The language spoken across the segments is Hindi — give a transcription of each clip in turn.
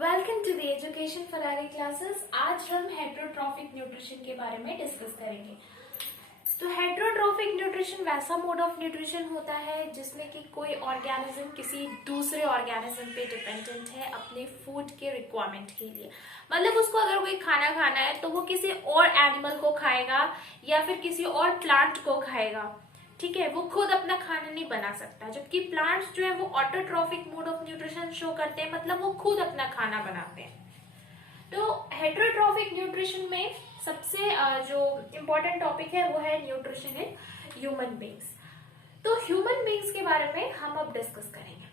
Welcome to the education Ferrari classes. आज हम हेटरोट्रॉफिक न्यूट्रिशन के बारे में डिस्कस करेंगे। तो हेटरोट्रॉफिक न्यूट्रिशन वैसा मोड ऑफ न्यूट्रिशन होता है जिसमें कि कोई ऑर्गेनिज्म किसी दूसरे ऑर्गेनिज्म पे डिपेंडेंट है अपने फूड के रिक्वायरमेंट के लिए। मतलब उसको अगर कोई खाना खाना है तो वो किसी और एनिमल को खाएगा या फिर किसी और प्लांट को खाएगा। ठीक है, वो खुद अपना खाना नहीं बना सकता, जबकि प्लांट्स जो है वो autotrophic mode of nutrition show करते हैं, मतलब वो खुद अपना खाना बनाते हैं। तो हेटरोट्रॉफिक न्यूट्रिशन में सबसे जो इम्पोर्टेंट टॉपिक है वो है न्यूट्रिशन इन ह्यूमन बींग्स। तो ह्यूमन बींग्स के बारे में हम अब डिस्कस करेंगे।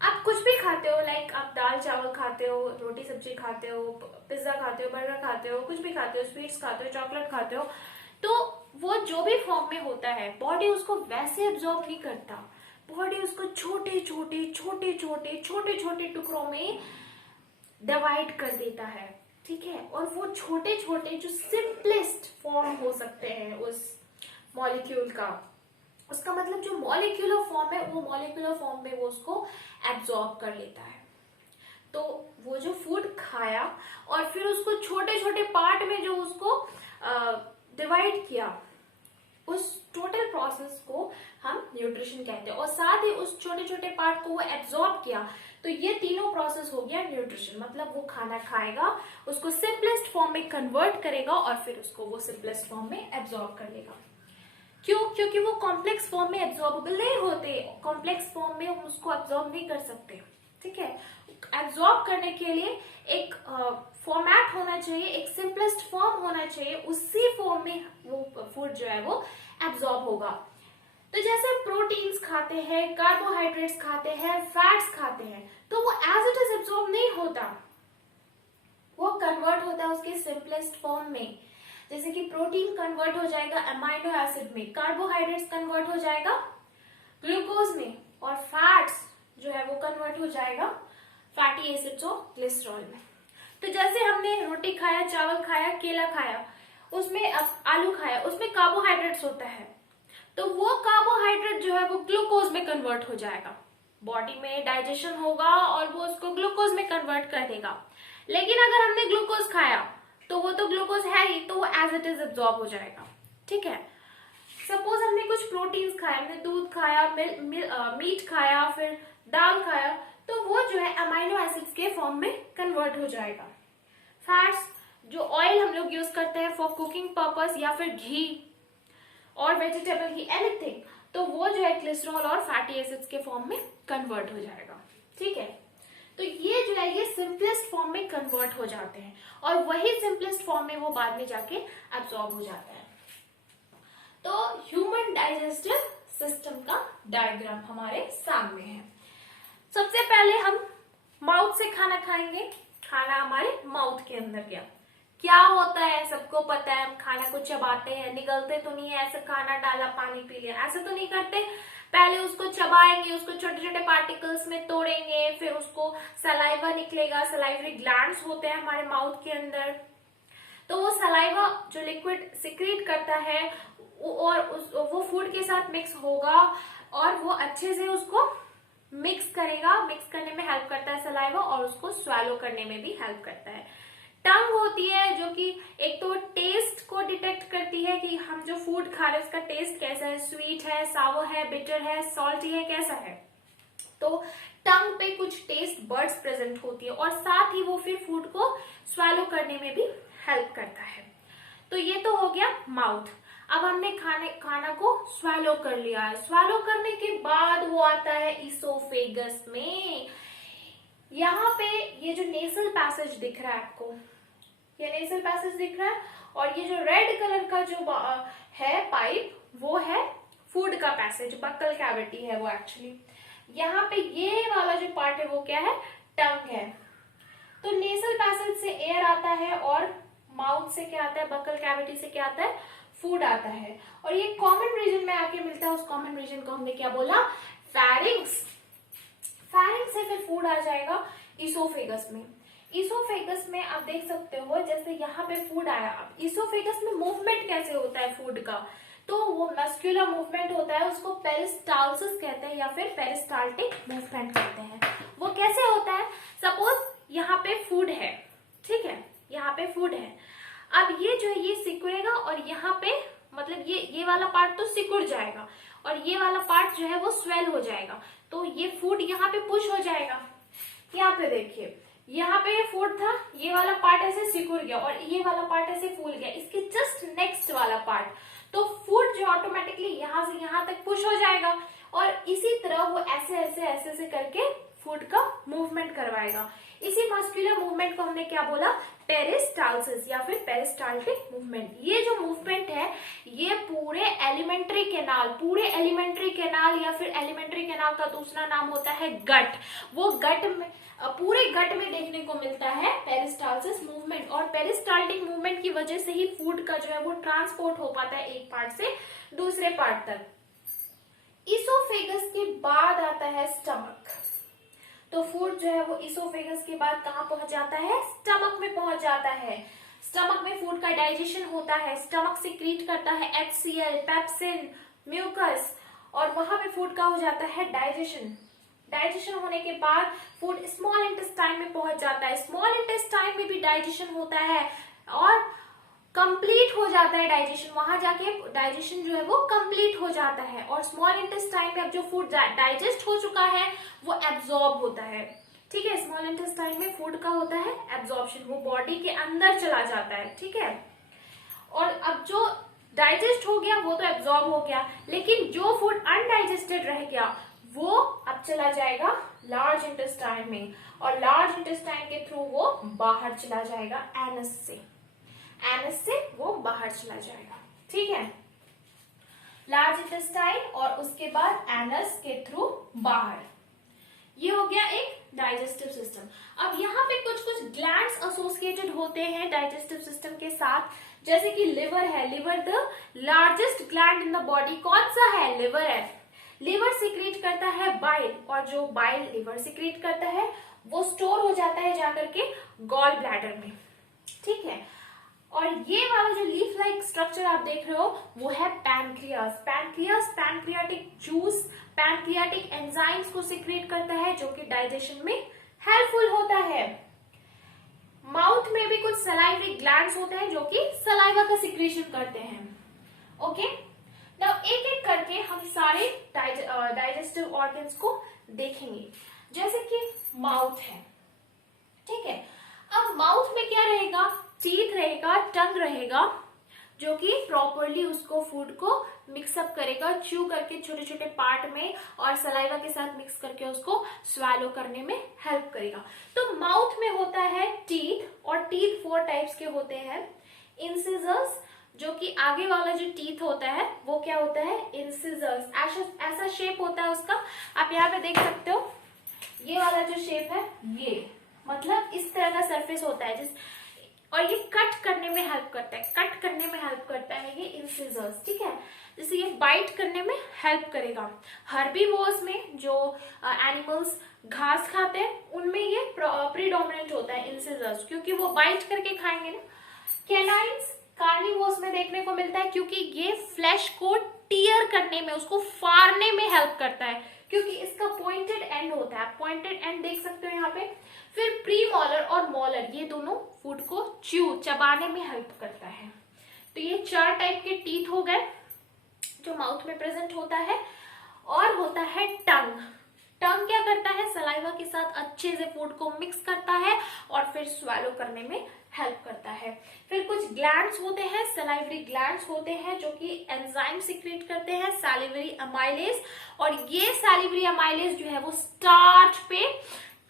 आप कुछ भी खाते हो, लाइक आप दाल चावल खाते हो, रोटी सब्जी खाते हो, पिज्जा खाते हो, बर्गर खाते हो, कुछ भी खाते हो, स्वीट्स खाते हो, चॉकलेट खाते हो, तो वो जो भी फॉर्म में होता है बॉडी उसको वैसे एब्जॉर्ब नहीं करता। बॉडी उसको छोटे छोटे टुकड़ों में डिवाइड कर देता है। ठीक है, और वो छोटे छोटे जो सिंपलेस्ट फॉर्म हो सकते हैं उस मॉलिक्यूल का, उसका मतलब जो मॉलिक्यूलर फॉर्म है वो मॉलिक्यूलर फॉर्म में वो उसको एब्जॉर्ब कर लेता है। तो वो जो फूड खाया और फिर उसको छोटे छोटे पार्ट में जो उसको डिवाइड किया, उस टोटल प्रोसेस को हम न्यूट्रिशन कहते हैं। और साथ ही उस छोटे छोटे पार्ट को वो एब्जॉर्ब किया, तो ये तीनों प्रोसेस हो गया न्यूट्रिशन। मतलब वो खाना खाएगा, उसको सिंपलेस्ट फॉर्म में कन्वर्ट करेगा और फिर उसको वो सिंपलेस्ट फॉर्म में एब्जॉर्ब कर लेगा। क्यों? क्योंकि वो कॉम्प्लेक्स फॉर्म में एब्जॉर्बेबल नहीं होते, कॉम्प्लेक्स फॉर्म में हम उसको एब्जॉर्ब नहीं कर सकते। ठीक है, एब्जॉर्ब करने के लिए एक फॉर्मेट होना चाहिए, एक सिंपलेस्ट फॉर्म होना चाहिए, उसी फॉर्म में वो फूड जो है वो एब्जॉर्ब होगा। तो जैसे प्रोटीन्स खाते हैं, कार्बोहाइड्रेट्स खाते हैं, फैट्स खाते हैं, तो वो एज इट इज एब्जॉर्ब नहीं होता, वो कन्वर्ट होता है उसके सिंपलेस्ट फॉर्म में। जैसे कि प्रोटीन कन्वर्ट हो जाएगा अमाइनो एसिड में, कार्बोहाइड्रेट्स कन्वर्ट हो जाएगा ग्लूकोज में, और फैट्स जो है वो कन्वर्ट हो जाएगा फैटी एसिड्स और ग्लिसरॉल में। तो जैसे हमने रोटी खाया, चावल खाया, केला खाया, उसमें आलू खाया, उसमें कार्बोहाइड्रेट्स होता है, तो वो कार्बोहाइड्रेट जो है वो ग्लूकोज में कन्वर्ट हो जाएगा, बॉडी में डाइजेशन होगा और वो उसको ग्लूकोज में कन्वर्ट कर देगा। लेकिन अगर हमने ग्लूकोज खाया तो वो तो ग्लूकोज है ही, तो वो एज इट इज एब्जॉर्ब हो जाएगा। ठीक है, सपोज हमने कुछ प्रोटीन्स खाया, हमने दूध खाया, मीट खाया, फिर दाल खाया, तो वो जो है अमाइनो एसिड्स के फॉर्म में कन्वर्ट हो जाएगा। फैट्स, जो ऑयल हम लोग यूज करते हैं फॉर कुकिंग पर्पस, या फिर घी और वेजिटेबल घी, एनीथिंग, तो वो जो है ग्लिसरॉल और फैटी एसिड्स के फॉर्म में कन्वर्ट हो जाएगा। ठीक है, तो ये जो है ये सिंपलेस्ट फॉर्म में कन्वर्ट हो जाते हैं और वही सिंपलेस्ट फॉर्म में वो बाद में जाके एब्जॉर्ब हो जाता है। तो ह्यूमन डाइजेस्टिव सिस्टम का डायग्राम हमारे सामने है। सबसे पहले हम माउथ से खाना खाएंगे। खाना हमारे माउथ के अंदर गया, क्या होता है सबको पता है, हम खाना को चबाते हैं, निगलते तो नहीं है ऐसे खाना डाला पानी पी लिया, ऐसे तो नहीं करते। पहले उसको चबाएंगे, उसको छोटे छोटे पार्टिकल्स में तोड़ेंगे, फिर उसको सलाइवा निकलेगा, सलाइवरी ग्लैंड्स होते हैं हमारे माउथ के अंदर। तो वो सलाइवा जो लिक्विड सिक्रीट करता है वो फूड के साथ मिक्स होगा और वो अच्छे से उसको मिक्स करेगा, मिक्स करने में हेल्प करता है सलाइवा, और उसको स्वैलो करने में भी हेल्प करता है। टंग होती है जो कि एक तो टेस्ट को डिटेक्ट करती है कि हम जो फूड खा रहे हैं उसका टेस्ट कैसा है, स्वीट है, सावर है, बिटर है, सॉल्टी है, कैसा है। तो टंग पे कुछ टेस्ट बर्ड्स प्रेजेंट होती है और साथ ही वो फिर फूड को स्वैलो करने में भी हेल्प करता है। तो ये तो हो गया माउथ। अब हमने खाना को स्वैलो कर लिया है। स्वैलो करने के बाद वो आता है इसोफेगस में। यहाँ पे ये जो नेसल पैसेज दिख रहा है आपको, ये नेसल पैसेज दिख रहा है, और ये जो रेड कलर का जो है पाइप, वो है फूड का पैसेज, बक्कल कैविटी है वो एक्चुअली। यहाँ पे ये वाला जो पार्ट है वो क्या है, टंग है। तो नेसल पैसेज से एयर आता है और माउथ से क्या आता है, बक्कल कैविटी से क्या आता है, फूड आता है। और ये कॉमन रीजन में आके मिलता है, उस कॉमन रीजन को हमने क्या बोला, फैरिंग्स। फैरिंग्स से फिर फूड आ जाएगा इसोफेगस में। इसोफेगस में आप देख सकते हो जैसे यहाँ पे फूड आया, अब इसोफेगस में मूवमेंट कैसे होता है फूड का, तो वो मस्कुलर मूवमेंट होता है, उसको पेरिस्टालसिस कहते हैं या फिर पेरिस्टाल्टिक मूवमेंट कहते हैं। वो कैसे होता है, सपोज यहाँ पे फूड है, ठीक है, यहाँ पे फूड है। अब ये जो है ये सिकुड़ेगा और यहाँ पे मतलब ये वाला पार्ट तो सिकुड़ जाएगा और ये वाला पार्ट जो है वो स्वेल हो जाएगा, तो ये फूड यहाँ पे पुश हो जाएगा। यहाँ पे देखिए, यहाँ पे ये फूड था, ये वाला पार्ट ऐसे सिकुड़ गया और ये वाला पार्ट ऐसे फूल गया, इसके जस्ट नेक्स्ट वाला पार्ट, तो फूड जो ऑटोमेटिकली यहाँ से यहाँ तक पुश हो जाएगा और इसी तरह वो ऐसे ऐसे ऐसे ऐसे करके फूड का मूवमेंट करवाएगा। इसी मस्कुलर मूवमेंट को हमने क्या बोला, पेरिस्टाल्सिस या फिर पेरिस्टाल्टिक मूवमेंट। ये जो मूवमेंट है ये पूरे एलिमेंट्री कैनाल या फिर एलिमेंट्री कैनाल का दूसरा नाम होता है गट, वो गट में पूरे गट में देखने को मिलता है पेरिस्टाल्सिस मूवमेंट। और पेरिस्टाल्टिक मूवमेंट की वजह से ही फूड का जो है वो ट्रांसपोर्ट हो पाता है एक पार्ट से दूसरे पार्ट तक। इसोफेगस के बाद आता है स्टमक, तो फूड जो है वो इसोफेगस के बाद कहाँ पहुंच जाता है, स्टमक में पहुंच जाता है। स्टमक में फूड का डाइजेशन होता है, स्टमक सिक्रीट करता है HCl, पेप्सिन, म्यूकस और वहां पे फूड का हो जाता है डाइजेशन। डाइजेशन होने के बाद फूड स्मॉल इंटेस्टाइन में पहुंच जाता है, स्मॉल इंटेस्टाइन में भी डाइजेशन होता है और कंप्लीट हो जाता है डाइजेशन, वहां जाके डाइजेशन जो है वो कंप्लीट हो जाता है और स्मॉल इंटेस्टाइन में अब जो फूड डाइजेस्ट हो चुका है वो एब्जॉर्ब होता है, ठीक है। स्मॉल इंटेस्टाइन में फूड का होता है एब्जॉर्प्शन, वो बॉडी के अंदर चला जाता है, ठीक है। और अब जो डाइजेस्ट हो गया वो तो एब्जॉर्ब हो गया, लेकिन जो फूड अनडाइजेस्टेड रह गया वो अब चला जाएगा लार्ज इंटेस्टाइन में और लार्ज इंटेस्टाइन के थ्रू वो बाहर चला जाएगा एनस से वो बाहर चला जाएगा, ठीक है। लार्ज इंटेस्टाइन और उसके बाद एनस के थ्रू बाहर, ये हो गया एक डाइजेस्टिव सिस्टम। अब यहाँ पे कुछ कुछ ग्लैंड्स एसोसिएटेड होते हैं डाइजेस्टिव सिस्टम के साथ, जैसे कि लिवर है। Liver the largest gland in the body, कौन सा है, लिवर है। लिवर सिक्रीट करता है बाइल और जो बाइल लिवर सिक्रीट करता है वो स्टोर हो जाता है जाकर के गॉल ब्लैडर में, ठीक है। और ये वाला जो लीफ लाइक स्ट्रक्चर आप देख रहे हो वो है pancreas. Pancreatic juice, pancreatic enzymes को सिक्रेट करता है जो कि डाइजेशन में हेल्पफुल होता है। माउथ में भी कुछ सलाइवरी ग्लैंड्स होते हैं जो कि सलाइवा का सिक्रेशन करते हैं, ओके। नाउ एक एक करके हम सारे डाइजेस्टिव ऑर्गन्स को देखेंगे, जैसे कि माउथ है, ठीक है। अब माउथ में क्या रहेगा, टीथ रहेगा, टंग रहेगा जो कि प्रॉपरली उसको फूड को मिक्सअप करेगा, च्यू करके छोटे छोटे पार्ट में और सलाइवा के साथ मिक्स करके उसको स्वैलो करने में हेल्प करेगा। तो माउथ में होता है टीथ और टीथ 4 टाइप्स के होते हैं। इंसिजर्स, जो कि आगे वाला जो टीथ होता है वो क्या होता है, इंसिजर्स, ऐसा शेप होता है उसका, आप यहाँ पे देख सकते हो। ये वाला जो शेप है ये मतलब इस तरह का सरफेस होता है और ये कट करने में हेल्प करता है ये इंसिजर्स, ठीक है। जैसे ये बाइट करने में हेल्प करेगा। हर्बीवोर्स में जो एनिमल्स घास खाते हैं उनमें ये प्रीडोमिनेंट होता है इंसिजर्स, क्योंकि वो बाइट करके खाएंगे ना। कैनाइन्स कार्निवोर्स में देखने को मिलता है क्योंकि ये फ्लैश को टीयर करने में, उसको फाड़ने में हेल्प करता है, क्योंकि इसका पॉइंटेड एंड होता है, पॉइंटेड एंड देख सकते हो यहाँ पे। फिर प्रीमोलर और मोलर, ये दोनों फूड को चबाने में हेल्प करता है। तो ये 4 टाइप के टीथ हो गए जो माउथ में प्रेजेंट होता है। और होता है टंग। टंग क्या करता है, सलाइवा के साथ अच्छे से फूड को मिक्स करता है और फिर स्वैलो करने में हेल्प करता है। फिर कुछ ग्लैंड्स होते हैं, सलाइवरी ग्लैंड्स होते हैं जो कि एंजाइम सिक्रेट करते हैं, सैलिवरी अमाइलेज, और ये सैलिवरी अमाइलेज जो है वो स्टार्च पे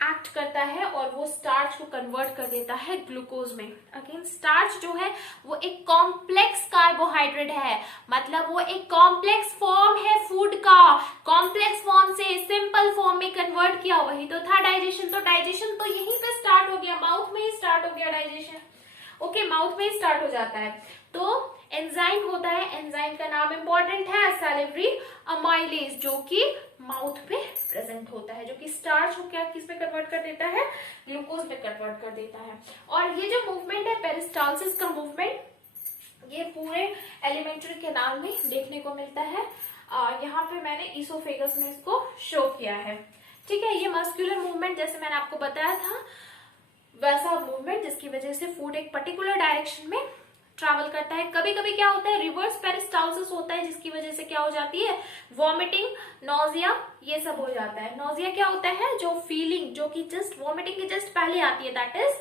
एक्ट करता है और वो स्टार्च को कन्वर्ट कर देता है ग्लूकोज में। अगेन स्टार्च जो है वो एक कॉम्प्लेक्स कार्बोहाइड्रेट है, मतलब वो एक कॉम्प्लेक्स फॉर्म है फूड का। कॉम्प्लेक्स फॉर्म से सिंपल फॉर्म में कन्वर्ट किया, वही तो था डाइजेशन। तो डाइजेशन तो यहीं पे स्टार्ट हो गया, माउथ में ही स्टार्ट हो गया डाइजेशन, ओके, माउथ में ही स्टार्ट हो जाता है। तो एंजाइम होता है, एंजाइम का नाम इंपॉर्टेंट है, सैलिवरी अमाइलेज, जो कि माउथ पे प्रेजेंट होता है, जो कि स्टार्च को क्या किस में कन्वर्ट कर देता है, ग्लूकोज में कन्वर्ट कर देता है। और ये जो मूवमेंट है पेरिस्टाल्सिस का मूवमेंट, ये पूरे एलिमेंट्री कैनाल में देखने को मिलता है। यहाँ पे मैंने इसोफेगस में इसको शो किया है, ठीक है। ये मस्कुलर मूवमेंट जैसे मैंने आपको बताया था वैसा मूवमेंट जिसकी वजह से फूड एक पर्टिकुलर डायरेक्शन में ट्रैवल करता है। कभी कभी क्या होता है, रिवर्स पेरिस्टाल्सिस होता है, जिसकी वजह से क्या हो जाती है, वॉमिटिंग, नोजिया, ये सब हो जाता है। नोजिया क्या होता है, जो फीलिंग जो कि जस्ट वॉमिटिंग के जस्ट पहले आती है, दैट इज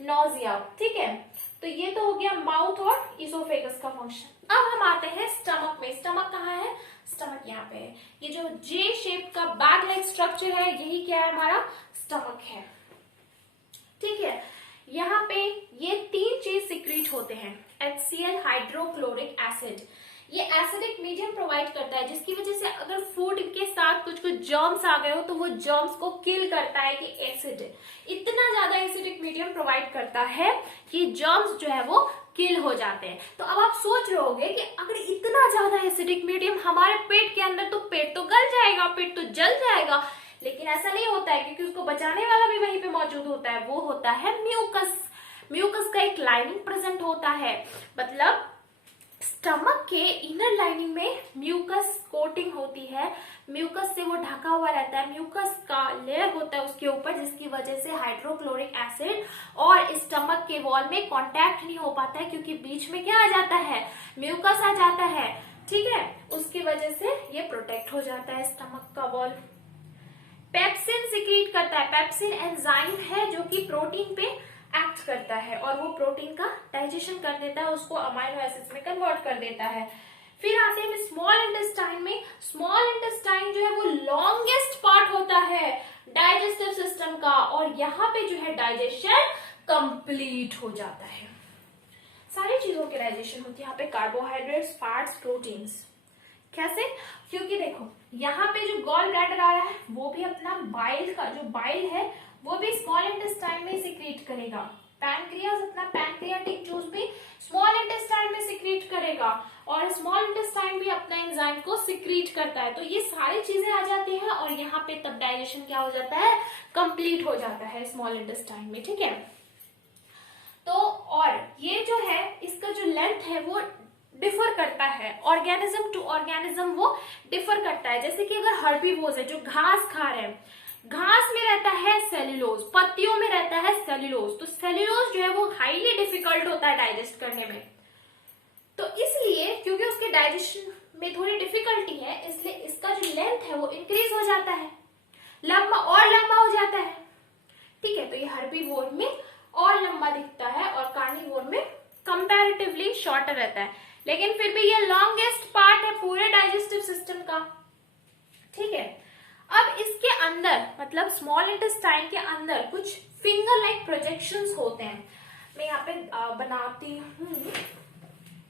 नोजिया। ठीक है, तो ये तो हो गया माउथ और इसोफेगस का फंक्शन। अब हम आते हैं स्टमक में। स्टमक कहाँ है, स्टमक यहाँ पे है। ये जो जे शेप का बैग लाइक स्ट्रक्चर है, यही क्या है, हमारा स्टमक है। ठीक है, यहाँ पे ये तीन चीज सिक्रीट होते हैं, HCl, हाइड्रोक्लोरिक एसिड। ये एसिडिक मीडियम प्रोवाइड करता है, जिसकी वजह से अगर फूड के साथ कुछ कुछ जर्म्स आ गए हो तो वो जर्म्स को किल करता है। कि एसिड इतना ज्यादा एसिडिक मीडियम प्रोवाइड करता है कि जर्म्स जो है वो किल हो जाते हैं। तो अब आप सोच रहे होंगे कि अगर इतना ज्यादा एसिडिक मीडियम हमारे पेट के अंदर, तो पेट तो गल जाएगा, पेट तो जल जाएगा। लेकिन ऐसा नहीं होता है, क्योंकि उसको बचाने वाला भी वहीं पे मौजूद होता है, वो होता है म्यूकस। म्यूकस का एक लाइनिंग प्रेजेंट होता है, मतलब स्टमक के इनर लाइनिंग में म्यूकस कोटिंग होती है, म्यूकस से वो ढका हुआ रहता है, म्यूकस का लेयर होता है उसके ऊपर, जिसकी वजह से हाइड्रोक्लोरिक एसिड और स्टमक के वॉल में कांटेक्ट नहीं हो पाता है, क्योंकि बीच में क्या आ जाता है, म्यूकस आ जाता है। ठीक है, उसकी वजह से ये प्रोटेक्ट हो जाता है स्टमक का वॉल। पेप्सिन सिक्रीट करता है। पेप्सिन एंजाइम है जो कि प्रोटीन पे एक्ट करता है और वो प्रोटीन का डाइजेशन कर देता है, उसको अमाइनो एसिड्स में कन्वर्ट कर देता है। फिर आते हैं स्मॉल इंटेस्टाइन में। स्मॉल इंटेस्टाइन जो है वो लॉन्गेस्ट पार्ट होता है डाइजेस्टिव सिस्टम का, और यहाँ पे जो है डाइजेशन कंप्लीट हो जाता है। सारी चीजों के डाइजेशन होती है यहाँ पे, कार्बोहाइड्रेट्स, फैट्स, प्रोटीन्स। कैसे, क्योंकि देखो यहाँ पे जो गॉल ब्लैडर आ रहा है वो भी अपना बाइल का जो बाइल है वो भी स्मॉल इंटेस्टाइन में सिक्रीट करेगा। पैनक्रियाज अपना पैनक्रियाटिक जूस भी स्मॉल इंटेस्टाइन में सिक्रीट करेगा, और स्मॉल इंटेस्टाइन भी अपना एंजाइम को सिक्रीट करता है। तो ये सारी चीजें आ जाती हैं और यहाँ पे तब डाइजेशन क्या हो जाता है, कंप्लीट हो जाता है स्मॉल इंटेस्टाइन में। ठीक है, तो और ये जो है इसका जो लेंथ है वो डिफर करता है, ऑर्गेनिज्म टू ऑर्गेनिज्म वो डिफर करता है। जैसे कि अगर हर्बीवोर्स है जो घास खा रहे हैं, घास में रहता है सेल्यूलोज, पत्तियों में रहता है सेल्यूलोज, तो सेल्यूलोज जो है वो हाईली डिफिकल्ट होता है डाइजेस्ट करने में। तो इसलिए क्योंकि उसके डाइजेशन में थोड़ी डिफिकल्टी है, इसलिए इसका जो लेंथ है वो इंक्रीज हो जाता है, लंबा और लंबा हो जाता है। ठीक है, तो ये हर्बीवोर में और लंबा दिखता है और कार्निवोर में कंपैरेटिवली शॉर्टर रहता है, लेकिन फिर भी ये लॉन्गेस्ट पार्ट है पूरे डाइजेस्टिव सिस्टम का। ठीक है, अब इसके अंदर मतलब स्मॉल इंटेस्टाइन के अंदर कुछ फिंगर लाइक प्रोजेक्शंस होते हैं। मैं यहाँ पे बनाती हूँ,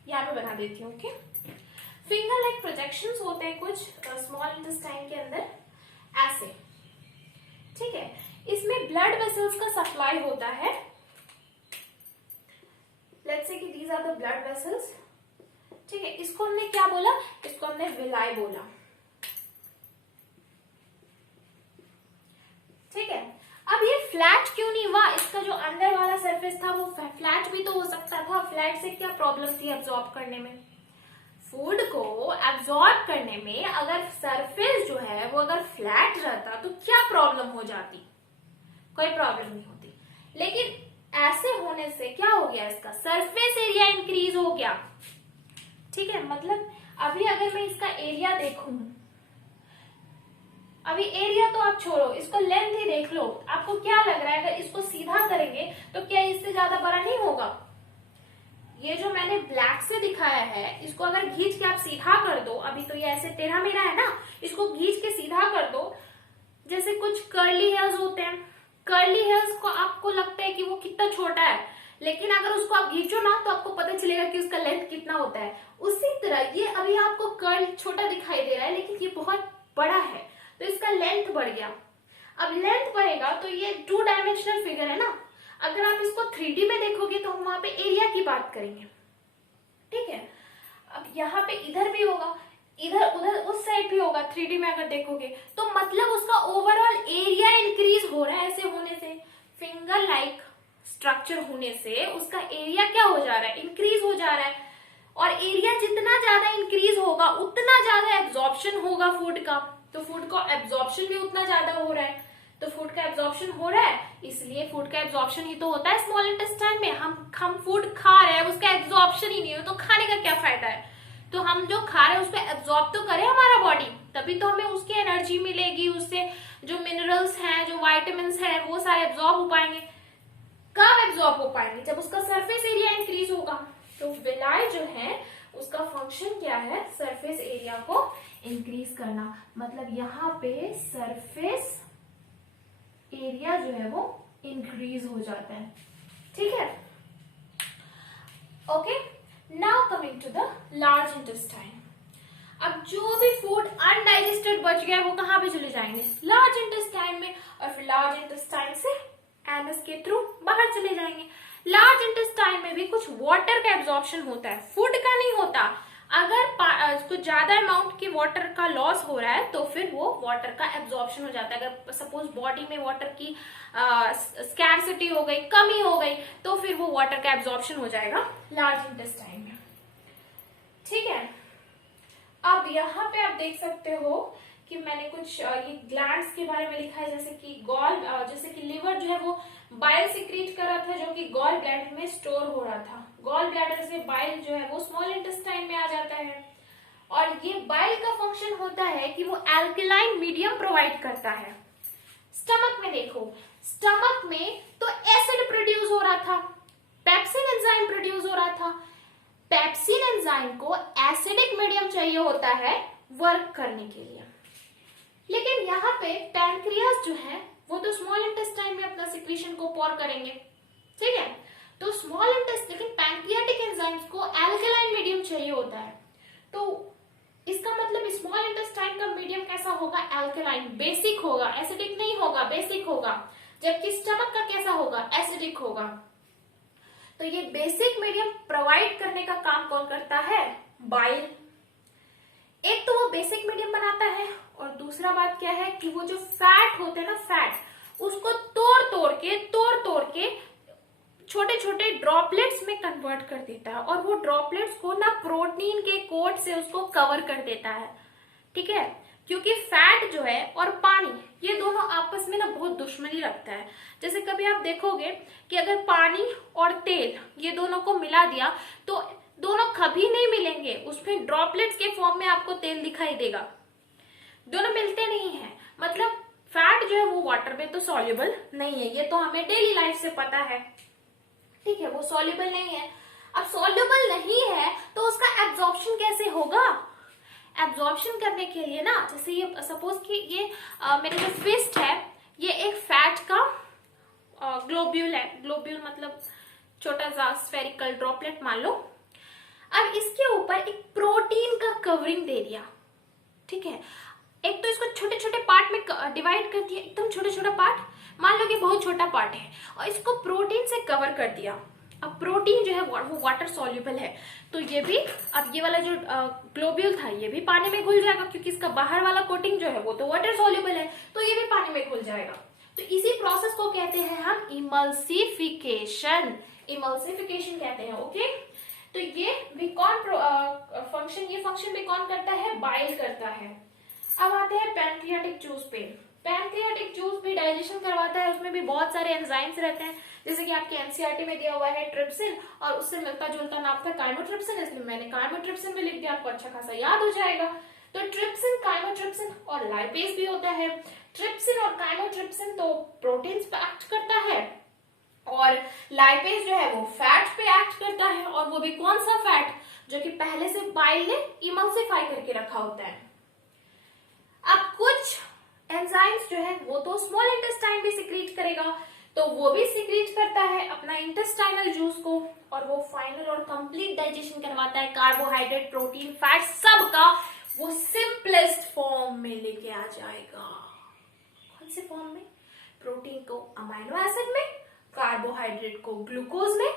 यहाँ पे बना देती हूँ। ओके, फिंगर लाइक प्रोजेक्शंस होते हैं कुछ स्मॉल इंटेस्टाइन के अंदर ऐसे। ठीक है, इसमें ब्लड वेसल्स का सप्लाई होता है। Let's say that these are the blood vessels. ठीक है, इसको हमने क्या बोला, इसको हमने विलाई बोला। ठीक है, अब ये फ्लैट क्यों नहीं हुआ, इसका जो अंदर वाला सरफेस था वो फ्लैट भी तो हो सकता था। फ्लैट से क्या प्रॉब्लम थी एब्जॉर्ब करने में, फूड को एब्जॉर्ब करने में अगर सरफेस जो है वो अगर फ्लैट रहता तो क्या प्रॉब्लम हो जाती, कोई प्रॉब्लम नहीं होती। लेकिन ऐसे होने से क्या हो गया, इसका सरफेस एरिया इंक्रीज हो गया। ठीक है, मतलब अभी अगर मैं इसका एरिया देखूं, अभी एरिया तो आप छोड़ो, इसको लेंथ ही देख लो, आपको क्या लग रहा है अगर इसको सीधा करेंगे तो क्या इससे ज्यादा बड़ा नहीं होगा। ये जो मैंने ब्लैक से दिखाया है, इसको अगर खींच के आप सीधा कर दो, अभी तो ये ऐसे टेढ़ा मेढ़ा है ना, इसको खींच के सीधा कर दो, जैसे कुछ कर्ली हेयर्स होते हैं, कर्ली हेयर्स को आपको लगता है कि वो कितना छोटा है, लेकिन अगर उसको आप खींचो ना तो आपको पता चलेगा कि उसका लेंथ कितना होता है। उसी तरह ये अभी आपको कर्ल छोटा दिखाई दे रहा है, लेकिन ये बहुत बड़ा है, तो इसका लेंथ बढ़ गया। अब लेंथ बढ़ेगा तो ये 2 डायमेंशनल फिगर है ना, अगर आप इसको 3D में देखोगे तो हम वहां पे एरिया की बात करेंगे। ठीक है, अब यहाँ पे इधर भी होगा, इधर उधर उस साइड भी होगा 3D में अगर देखोगे, तो मतलब उसका ओवरऑल एरिया इंक्रीज हो रहा है। ऐसे होने से, फिंगर लाइक स्ट्रक्चर होने से उसका एरिया क्या हो जा रहा है, इंक्रीज हो जा रहा है। और एरिया जितना ज्यादा इंक्रीज होगा उतना ज्यादा एब्जॉर्प्शन होगा फूड का, तो फूड का एब्जॉर्प्शन भी उतना ज्यादा हो रहा है। तो फूड का एब्जॉर्प्शन हो रहा है, इसलिए फूड का एब्जॉर्प्शन ही तो होता है स्मॉल इंटेस्टाइन में। हम फूड खा रहे हैं, उसका एब्जॉर्प्शन ही नहीं हो तो खाने का क्या फायदा है। तो हम जो खा रहे हैं उसको एब्जॉर्ब तो करे हमारा बॉडी, तभी तो हमें उसकी एनर्जी मिलेगी, उससे जो मिनरल्स हैं, जो वाइटामिन हैं, वो सारे एब्जॉर्ब हो पाएंगे। कब एब्जॉर्ब हो पाएंगे? जब उसका सरफेस एरिया इंक्रीज होगा। तो विलाई जो है उसका फंक्शन क्या है? सरफेस एरिया को इंक्रीज करना। मतलब यहाँ पे सरफेस एरिया जो है वो इंक्रीज हो जाता है, ठीक है। Okay, now coming to the large intestine. अब जो भी फूड अनडाइजेस्टेड बच गया वो कहाँ पे चले जाएंगे? लार्ज इंटेस्टाइन में, और फिर लार्ज इंटेस्टाइन से एनस के थ्रू बाहर चले जाएंगे। लार्ज इंटेस्टाइन में भी कुछ वाटर का एब्जॉर्प्शन होता है, फूड का नहीं होता। अगर कुछ ज्यादा अमाउंट की वाटर का लॉस हो रहा है तो फिर वो वाटर का एब्जॉर्प्शन हो जाता है। अगर सपोज बॉडी में वाटर की स्कैर्सिटी हो गई, कमी हो गई, तो फिर वो वाटर का एब्जॉर्प्शन हो जाएगा लार्ज इंटेस्टाइन में, ठीक है। अब यहाँ पे आप देख सकते हो कि मैंने कुछ ये ग्लैंड्स के बारे में लिखा है, जैसे कि लिवर जो है वो बाइल सिक्रीट कर रहा था, जो कि गॉल ब्लैडर में स्टोर हो रहा था। गॉल ब्लैडर से बाइल जो है वो स्मॉल इंटेस्टाइन में आ जाता है, और ये बाइल का फंक्शन होता है कि वो एल्कलाइन मीडियम प्रोवाइड करता है। स्टमक में देखो, स्टमक में तो एसिड प्रोड्यूस हो रहा था, पेप्सिन एंजाइम प्रोड्यूस हो रहा था। पेप्सिन एंजाइम को एसिडिक मीडियम चाहिए होता है वर्क करने के लिए, लेकिन यहाँ पे पैनक्रियास जो है वो तो स्मॉल इंटेस्टाइन में अपना सिक्रीशन को पॉर करेंगे, ठीक है। तो स्मॉल इंटेस्टाइन, लेकिन पैनक्रियाटिक एंजाइम्स को एल्कलाइन मीडियम चाहिए होता है। तो इसका मतलब स्मॉल इंटेस्टाइन का मीडियम कैसा होगा? एल्कलाइन, बेसिक होगा, एसिडिक नहीं होगा, बेसिक होगा। जबकि स्टमक का कैसा होगा? एसिडिक होगा। तो ये बेसिक मीडियम प्रोवाइड करने का काम कौन करता है? बाइल। एक तो वो बेसिक मीडियम बनाता है, और दूसरा बात क्या है कि वो जो फैट होते हैं ना, फैट, उसको तोड़ तोड़ के छोटे छोटे ड्रॉपलेट्स में कन्वर्ट कर देता है, और वो ड्रॉपलेट्स को ना प्रोटीन के कोट से उसको कवर कर देता है, ठीक है। क्योंकि फैट जो है और पानी, ये दोनों आपस में ना बहुत दुश्मनी रखता है। जैसे कभी आप देखोगे कि अगर पानी और तेल ये दोनों को मिला दिया तो दोनों कभी नहीं मिलेंगे, उसमें ड्रॉपलेट्स के फॉर्म में आपको तेल दिखाई देगा, दोनों मिलते नहीं है। मतलब फैट जो है वो वाटर में तो सॉल्युबल नहीं है, ये तो हमें डेली लाइफ से पता है, ठीक है, वो सॉल्युबल नहीं है। अब सॉल्युबल नहीं है तो उसका एब्जॉर्प्शन कैसे होगा? एब्जॉर्प्शन करने के लिए ना, जैसे ये सपोज कि ये मेरे जो फिस्ट है ये एक फैट का ग्लोब्यूल है, ग्लोब्यूल मतलब छोटा सा स्फेरिकल ड्रॉपलेट मान लो। अब इसके ऊपर एक प्रोटीन का कवरिंग दे दिया, ठीक है। एक तो इसको छोटे छोटे पार्ट में डिवाइड कर दिया, एकदम छोटा छोटा पार्ट, मान लो कि बहुत छोटा पार्ट है, और इसको प्रोटीन से कवर कर दिया। अब प्रोटीन जो है वो वाटर सॉल्युबल है, तो ये भी, अब ये वाला जो ग्लोब्यूल था ये भी पानी में घुल जाएगा, क्योंकि इसका बाहर वाला कोटिंग जो है वो तो वाटर सॉल्युबल है, तो ये भी पानी में घुल जाएगा। तो इसी प्रोसेस को कहते हैं हम इमल्सिफिकेशन, इमल्सिफिकेशन कहते हैं, ओके। तो ये भी कौन फंक्शन भी कौन करता है? बाइल करता है। अब आते हैं पैनक्रियाटिक जूस पे। पैनक्रियाटिक जूस भी डाइजेशन करवाता है, उसमें भी बहुत सारे एंजाइम्स रहते हैं, जैसे कि आपके एनसीईआरटी में दिया हुआ है ट्रिप्सिन, और उससे मिलता जुलता नाम था काइमोट्रिप्सिन, इसलिए मैंने काइमोट्रिप्सिन में लिख दिया, आपको अच्छा खासा याद हो जाएगा। तो ट्रिप्सिन, काइमोट्रिप्सिन और लाइपेज भी होता है। ट्रिप्सिन और काइमोट्रिप्सिन तो प्रोटीन्स पे एक्ट करता है, और लाइपेज जो है वो फैट पे एक्ट करता है, और वो भी कौन सा फैट? जो कि पहले से बाइल ने इमल्सिफाई करके रखा होता है। अब कुछ एंजाइम्स जो है वो तो स्मॉल इंटेस्टाइन भी सिक्रीट करेगा, तो वो भी सिक्रीट करता है अपना इंटेस्टाइनल जूस को, और वो फाइनल और कंप्लीट डाइजेशन करवाता है कार्बोहाइड्रेट, प्रोटीन, फैट, सब का वो सिंपलेस्ट फॉर्म में लेके आ जाएगा। कौन से फॉर्म में? प्रोटीन को अमाइनो एसिड में, कार्बोहाइड्रेट को ग्लूकोज में,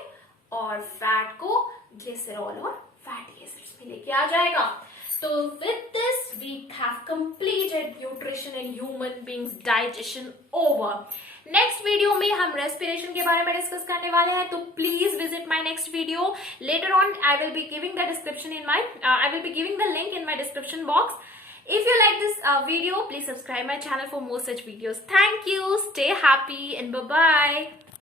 और फैट को ग्लिसरॉल और फैटी एसिड्स में लेके आ जाएगा। So with this we have completed nutrition and human beings digestion over. Next video में हम रेस्पिरेशन के बारे में डिस्कस करने वाले हैं, तो please visit my next video. Later on I will be giving the description in my I will be giving the link in my description box. If you like this video, please subscribe my channel for more such videos. Thank you. Stay happy and bye bye.